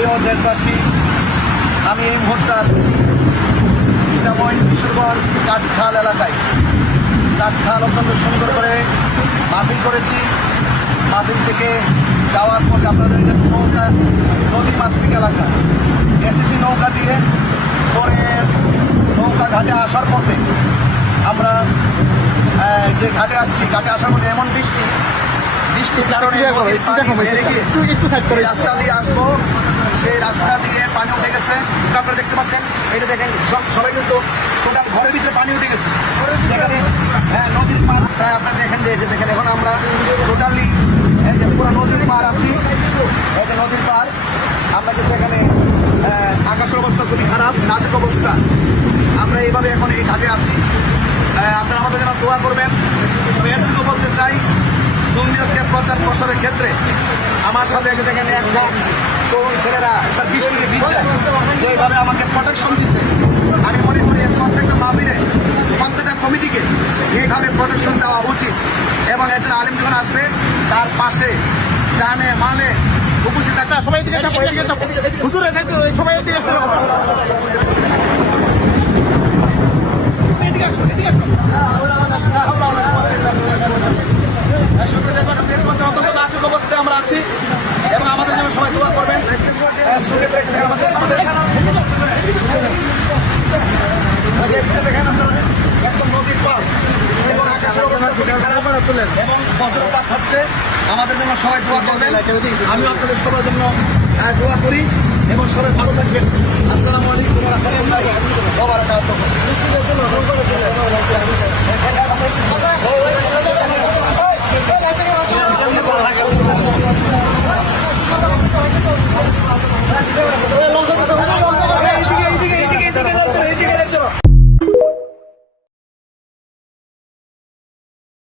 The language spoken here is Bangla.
প্রিয় দেশবাসী, আমি এই মুহূর্তে আছি সীতাময় কিশোরগঞ্জ কাঠখাল এলাকায়। কাঠখাল অত্যন্ত সুন্দর করে মাহফিল করেছি। মাহফিল থেকে যাওয়ার পর আপনারা নৌকা নদী মাতৃক এলাকা এসেছি নৌকা দিয়ে। পরে নৌকা ঘাটে আসার পথে আমরা যে ঘাটে আসছি, ঘাটে আসার পথে এমন বৃষ্টির কারণে রাস্তা দিয়ে আসবো, সেই রাস্তা দিয়ে পানি উঠে গেছে। আপনারা দেখতে পাচ্ছেন, এটা দেখেন সবাই কিন্তু টোটাল ঘরের ভিতরে পানি উঠে গেছে। যেখানে নদীর পার প্রায় আপনারা দেখেন যে দেখেন এখন আমরা টোটালি এই যে পুরো নদীর পার আছি। এটা নদীর পার। আমরা কিন্তু এখানে আকাশের অবস্থা খুবই খারাপ, নাজুক অবস্থা। আমরা এইভাবে এখন এই ঘাটে আছি। আপনারা আমাদের জন্য দোয়া করবেন। আমি এতটুকু বলতে চাই, সুন্নিয়তকে প্রচার প্রসারের ক্ষেত্রে আমার সাথে দেখেন একটা তরুণ ছেলেরা একটা বৃষ্টিকে ভিজে যেভাবে আমাকে প্রোটেকশন দিচ্ছে। আমি মনে করি প্রত্যেকটা মাহফিলে প্রত্যেকটা কমিটিকে এইভাবে প্রোটেকশন দেওয়া উচিত এবং একজন আলেম যখন আসবে তার পাশে জানে মালে উপস্থিত থাকা সবাই দিকে সবাই অবস্থায় আমরা আছি এবং আমাদের জন্য সবাই দোয়া করবেন। দেখেন আপনারা একদম নদীর পার এবং বজ্রপাত হচ্ছে। আমাদের জন্য সবাই দোয়া করবেন। আমি আপনাদের সবার জন্য দোয়া করি এবং সবাই ভালো থাকবেন।